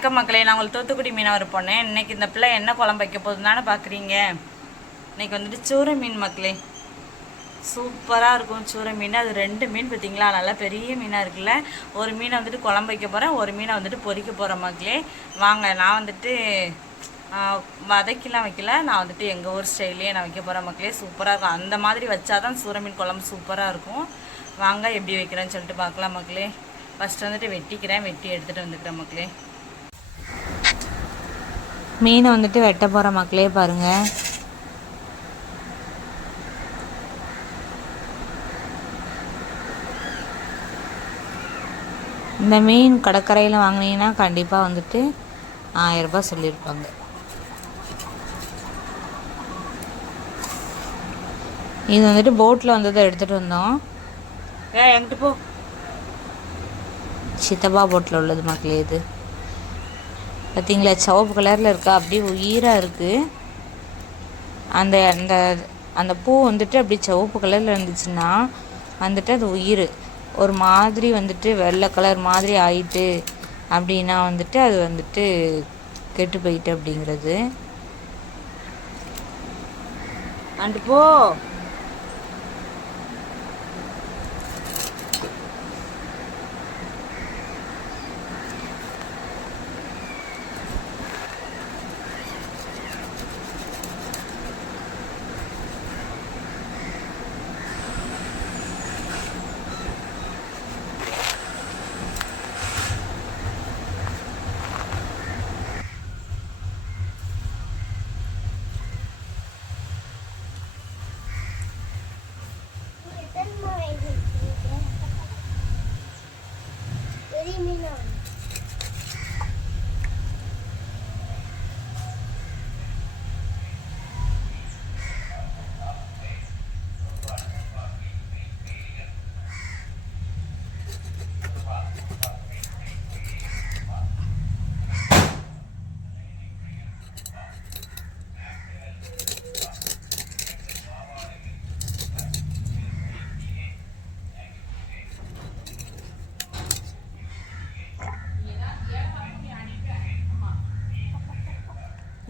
வணக்கம் மக்களே நான் உங்களுக்கு தூத்துக்குடி மீனவர் போனேன் இன்னைக்கு இந்த பிள்ளை என்ன குழம்பு வைக்க போகுதுன்னு பார்க்குறீங்க இன்னைக்கு வந்துட்டு சூரை மீன் மக்களே. சூப்பராக இருக்கும் சூரை மீன். அது ரெண்டு மீன் பார்த்தீங்களா? நல்லா பெரிய மீனாக இருக்குல்ல. ஒரு மீனை வந்துட்டு குழம்பு வைக்க போகிறேன் ஒரு மீனை வந்துட்டு பொறிக்க போகிறேன் மக்களே. வாங்க நான் வந்துட்டு வதக்கிலாம் வைக்கல. நான் வந்துட்டு எங்கள் ஊர் ஸ்டைல்லையே நான் வைக்க போகிறேன் மக்களே. சூப்பராக இருக்கும். அந்த மாதிரி வச்சாதான் சூரை மீன் குழம்பு சூப்பராக இருக்கும். வாங்க எப்படி வைக்கிறேன்னு சொல்லிட்டு பார்க்கலாம் மக்களே. ஃபஸ்ட்டு வந்துட்டு வெட்டிக்கிறேன். வெட்டி எடுத்துகிட்டு வந்துக்கிறேன் மக்களே. மீனை வந்துட்டு வெட்ட போகிற மக்களே பாருங்கள் இந்த மீன் கடற்கரையில் வாங்கினீங்கன்னா கண்டிப்பாக வந்துட்டு ஆயிரரூபா சொல்லியிருப்பாங்க. இது வந்துட்டு போட்டில் வந்ததை எடுத்துகிட்டு வந்தோம். ஏ எங்கிட்டு போ. சித்தப்பா போட்டில் உள்ளது மக்களே இது. பார்த்தீங்களா சிவப்பு கலரில் இருக்கா அப்படியே உயிராக இருக்குது அந்த அந்த அந்த பூ வந்துட்டு அப்படியே சிவப்பு கலரில் இருந்துச்சுன்னா வந்துட்டு அது உயிர். ஒரு மாதிரி வந்துட்டு வெள்ளை கலர் மாதிரி ஆயிட்டு அப்படின்னா வந்துட்டு அது வந்துட்டு கெட்டு போயிட்டு அப்படிங்கிறது. அண்டு போ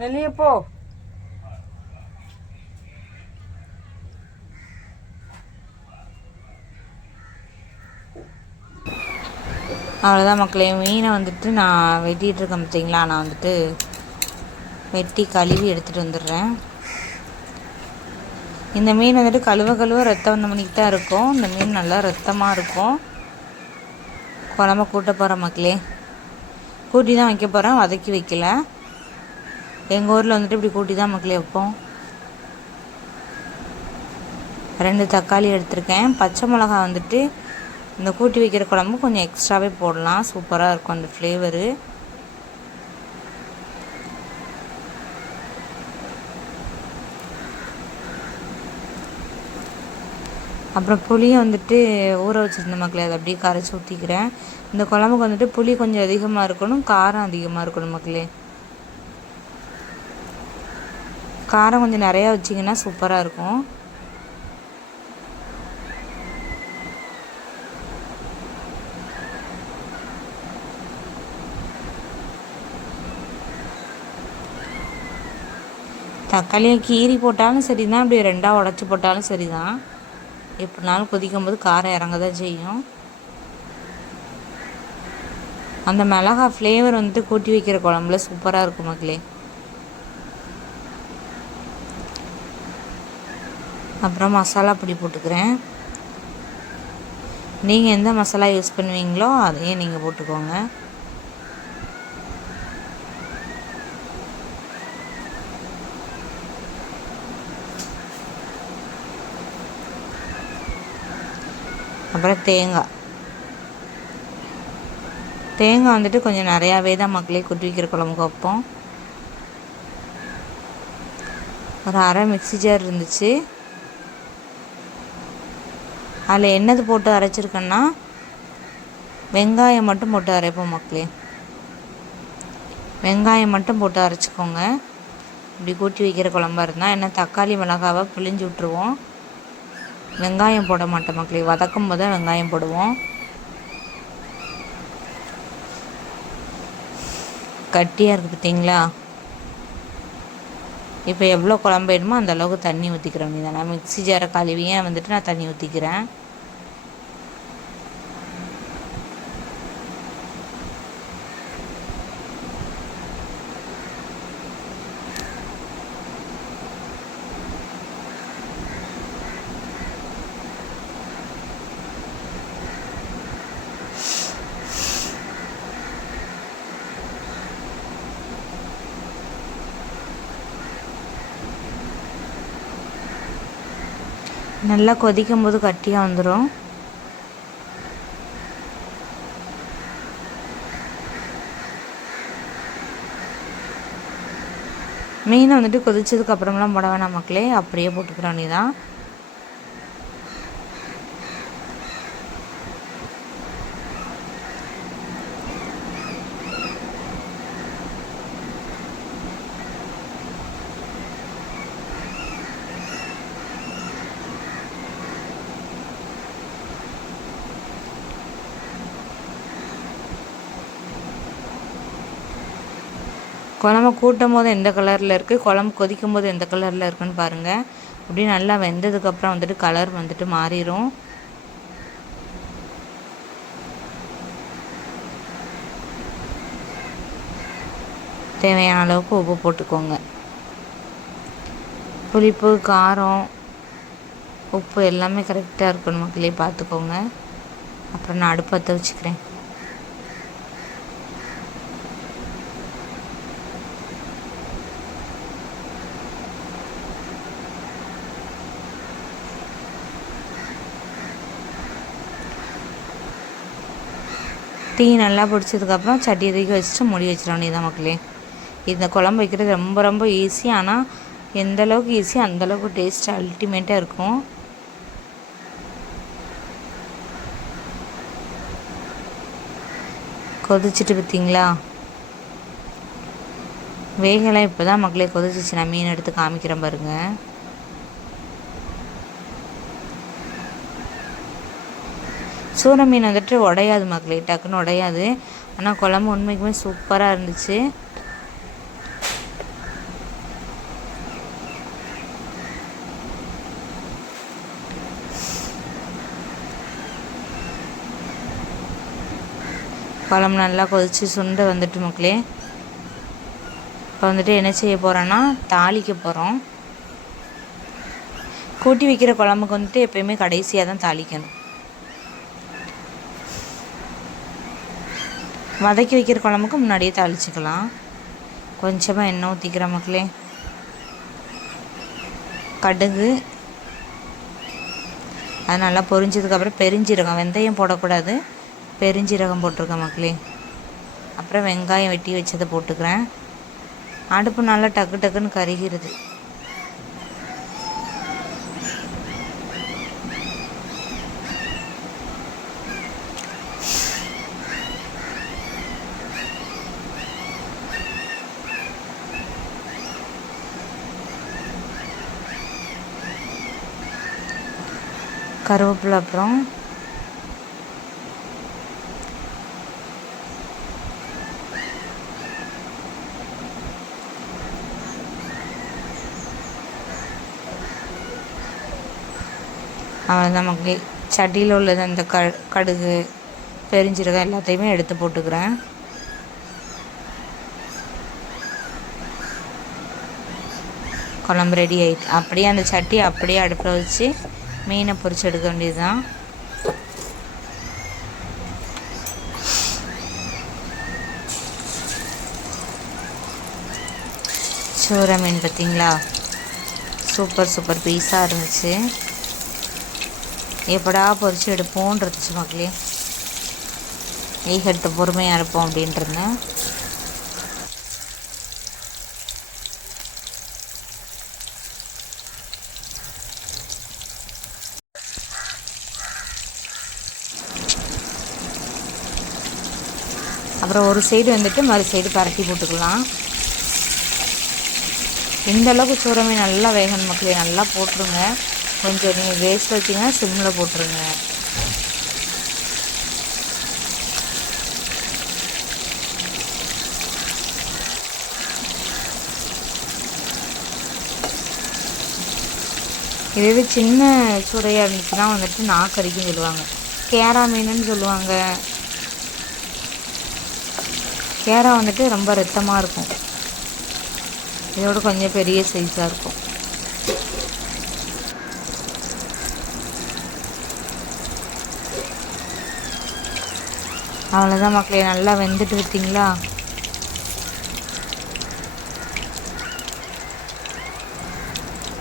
வெளியே போ. அவ்வளோதான் மக்களே மீனை வந்துட்டு நான் வெட்டிகிட்டு இருக்கேன் பார்த்தீங்களா? நான் வந்துட்டு வெட்டி கழுவி எடுத்துகிட்டு வந்துடுறேன். இந்த மீன் வந்துட்டு கழுவ கழுவ ரத்தம் வந்த மணிக்கு தான் இருக்கும். இந்த மீன் நல்லா ரத்தமாக இருக்கும். குழம்ப கூட்ட போகிறேன் மக்களே. கூட்டி தான் வைக்க போகிறேன் வதக்கி வைக்கல. எங்கள் ஊரில் வந்துட்டு இப்படி கூட்டி தான் மக்களே வைப்போம். ரெண்டு தக்காளி எடுத்திருக்கேன். பச்சை மிளகா வந்துட்டு இந்த கூட்டி வைக்கிற குழம்பு கொஞ்சம் எக்ஸ்ட்ராவே போடலாம். சூப்பராக இருக்கும் அந்த ஃப்ளேவரு அப்புறம் புளியை வந்துட்டு ஊற வச்சுருந்த மக்களே அதை அப்படியே கரைச்சி ஊற்றிக்கிறேன் இந்த குழம்புக்கு வந்துட்டு புளி கொஞ்சம் அதிகமாக இருக்கணும் காரம் அதிகமாக இருக்கணும் மக்களே. காரம் கொஞ்சம் நிறையா வச்சிங்கன்னா சூப்பராக இருக்கும். தக்காளியை கீறி போட்டாலும் சரி தான் அப்படியே ரெண்டாக உடச்சி போட்டாலும் சரி தான் எப்படினாலும் கொதிக்கும் போது காரம் இறங்க தான் செய்யும். அந்த மிளகா ஃப்ளேவர் வந்துட்டு கூட்டி வைக்கிற குழம்புல சூப்பராக இருக்கும் மக்களே. அப்புறம் மசாலா பொடி போட்டுக்கிறேன். நீங்கள் எந்த மசாலா யூஸ் பண்ணுவீங்களோ அதையே நீங்கள் போட்டுக்கோங்க. அப்புறம் தேங்காய். தேங்காய் வந்துட்டு கொஞ்சம் நிறையாவே தான் மக்களே குட்டி வைக்கிற குழம்புக்கு வைப்போம். ஒரு அரை மிக்ஸி ஜார் இருந்துச்சு. அதில் என்னது போட்டு அரைச்சிருக்கேன்னா வெங்காயம் மட்டும் போட்டு அரைப்போம் மக்களே. வெங்காயம் மட்டும் போட்டு அரைச்சிக்கோங்க. இப்படி கூட்டி வைக்கிற குழம்பா இருந்தால் என்ன தக்காளி மிளகாவை பிழிஞ்சு விட்ருவோம் வெங்காயம் போட மாட்டோம் மக்களே. வதக்கும் போது வெங்காயம் போடுவோம். கட்டியாக இருக்குது பார்த்தீங்களா இப்போ எவ்வளோ குழம்பு வேணுமோ அந்த அளவுக்கு தண்ணி ஊற்றிக்கிறேன் நீ தானே மிக்ஸி ஜாரை கழுவியே வந்துட்டு நான் தண்ணி ஊற்றிக்கிறேன் நல்லா கொதிக்கும் போது கட்டியாக வந்துடும் மீனை வந்துட்டு கொதிச்சதுக்கு அப்புறமெல்லாம் போட வேணாம் மக்களே. அப்படியே போட்டுக்கிற தான் குழம்பு கூட்டும் போது எந்த கலரில் இருக்குது குழம்பு கொதிக்கும் போது எந்த கலரில் இருக்குன்னு பாருங்கள் அப்படி நல்லா வெந்ததுக்கப்புறம் வந்துட்டு கலர் வந்துட்டு மாறிடும் தேவையான அளவுக்கு உப்பு போட்டுக்கோங்க. புளிப்பு காரம் உப்பு எல்லாமே கரெக்டாக இருக்கணும் மக்களே பார்த்துக்கோங்க. அப்புறம் நான் அடுப்பத்தை வச்சுக்கிறேன். டீ நல்லா பிடிச்சதுக்கப்புறம் சட்டியை தூக்கி வச்சுட்டு மூடி வச்சிட வேண்டியதான் மக்களே. இந்த குழம்பு வைக்கிறது ரொம்ப ரொம்ப ஈஸி ஆனால் எந்த அளவுக்கு ஈஸி அந்தளவுக்கு டேஸ்ட் அல்டிமேட்டாக இருக்கும். கொதிச்சுட்டு பார்த்தீங்களா வேகலாம் இப்போ தான் மக்களே கொதிச்சிச்சு. நான் மீன் எடுத்து காமிக்கிறேன் பாருங்கள் சூர மீன் வந்துட்டு உடையாது மக்களே டக்குன்னு உடையாது. ஆனால் குழம்பு உண்மைக்குமே சூப்பராக இருந்துச்சு. குழம்பு நல்லா கொதித்து சுண்டை வந்துட்டு மக்களே. இப்போ வந்துட்டு என்ன செய்ய போகிறோன்னா தாளிக்க போகிறோம் கூட்டி வைக்கிற குழம்புக்கு வந்துட்டு எப்பயுமே கடைசியாக தான் தாளிக்கணும். வதக்கி வைக்கிற குழம்புக்கு முன்னாடியே தாளிச்சிக்கலாம். கொஞ்சமாக எண்ணெய் ஊற்றிக்கிற மக்களே. கடுகு. அது நல்லா பொரிஞ்சதுக்கப்புறம் பெருஞ்சீரகம் வெந்தயம் போடக்கூடாது. பெருஞ்சீரகம் போட்டிருக்கேன் மக்களே. அப்புறம் வெங்காயம் வெட்டி வச்சதை போட்டுக்கிறேன். அடுப்பு நல்லா டக்கு டக்குன்னு கருகிறது கருவேப்பிலை அப்புறம் நமக்கு சட்டியில் உள்ளது அந்த க கடுகு பெருஞ்சீரகம் எல்லாத்தையுமே எடுத்து போட்டுக்கிறேன். குழம்பு ரெடி ஆயிட்டு அப்படியே அந்த சட்டி அப்படியே அடுப்பில் வச்சு மீனை பொறிச்சு எடுக்க வேண்டியது தான் சூர மீன் பார்த்தீங்களா? சூப்பர் சூப்பர் பீஸாக இருந்துச்சு. எப்படா பொறிச்சு எடுப்போன்றதுச்சு மக்களே ஈக எடுத்து பொறுமையாக இருப்போம் அப்படின்ட்டுருந்தேன் அப்புறம் ஒரு சைடு வந்துட்டு மறு சைடு பரட்டி போட்டுக்கலாம். இந்த அளவுக்கு சூறமே நல்லா வேகன் மக்களே. நல்லா போட்டுருங்க. கொஞ்சம் நீங்கள் வேஸ்ட் வச்சிங்கன்னா சிம்மில் போட்டுருங்க. இதே சின்ன சுடையாக இருந்துச்சுன்னா வந்துட்டு நாக்கடிக்குன்னு சொல்லுவாங்க. கேரா மீனுன்னு சொல்லுவாங்க. கேரா வந்துட்டு ரொம்ப ரத்தமாக இருக்கும். இதோட கொஞ்சம் பெரிய சைஸாக இருக்கும். அவ்வளோதான் மக்களே நல்லா வெந்துட்டு விட்டீங்களா?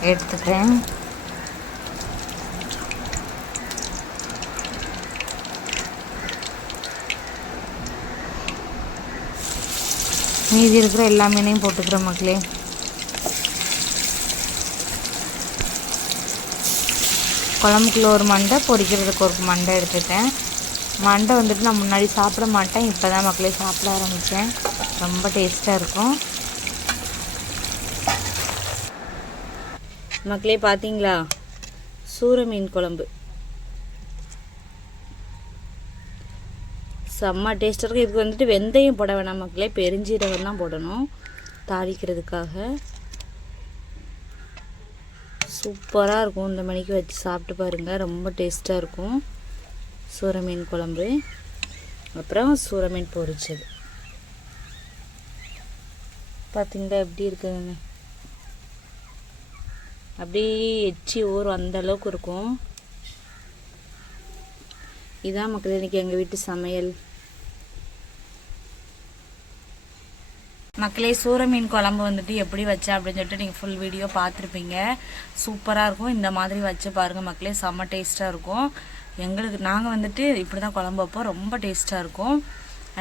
எடுத்துக்கிறேன். மீதி இருக்கிற எல்லா மீனையும் போட்டுக்கிறேன் மக்களே. குழம்புக்குள்ள ஒரு மண்டை பொரிக்கிறதுக்கு ஒரு மண்டை எடுத்துட்டேன். மண்டை வந்துட்டு நான் முன்னாடி சாப்பிட மாட்டேன் இப்போ தான் மக்களே சாப்பிட ஆரம்பித்தேன் ரொம்ப டேஸ்ட்டாக இருக்கும். மக்களே பார்த்தீங்களா சூர மீன் குழம்பு. செம்ம டேஸ்ட்டாக இருக்கும் இதுக்கு வந்துட்டு வெந்தயம் போட வேணாம் மக்களே. பெருஞ்சீரகம் தான் போடணும். தாளிக்கிறதுக்காக. சூப்பராக இருக்கும். இந்த மணிக்கு வச்சு சாப்பிட்டு பாருங்கள் ரொம்ப டேஸ்ட்டாக இருக்கும். சூரமீன் குழம்பு. அப்புறம் சூரமீன் பொரிச்சது. பார்த்தீங்களா எப்படி இருக்குதுங்க அப்படியே எச்சி ஊறும் அந்த அளவுக்கு இருக்கும். இதான் மக்கள் இன்றைக்கி எங்கள் வீட்டு சமையல். மக்களே சூர மீன் குழம்பு வந்துட்டு எப்படி வச்சேன் அப்படின்னு சொல்லிட்டு நீங்கள் ஃபுல் வீடியோ பார்த்துருப்பீங்க. சூப்பராக இருக்கும். இந்த மாதிரி வச்சு பாருங்கள் மக்களே செம்ம டேஸ்ட்டாக இருக்கும். எங்களுக்கு நாங்கள் வந்துட்டு இப்படி தான் குழம்பு வைப்போம். ரொம்ப டேஸ்ட்டாக இருக்கும்.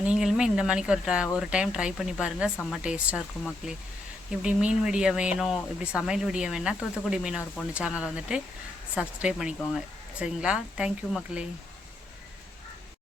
நீங்களுமே இந்த மணிக்கு ஒரு ட- ஒரு டைம் ட்ரை பண்ணி பாருங்கள் செம்ம டேஸ்ட்டாக இருக்கும் மக்களே. இப்படி மீன் வீடியோ வேணும் இப்படி சமையல் வீடியோ வேணால் தூத்துக்குடி மீன் ஒரு பொண்ணு சேனலை வந்துட்டு சப்ஸ்கிரைப் பண்ணிக்கோங்க. சரிங்களா? தேங்க்யூ மக்களே.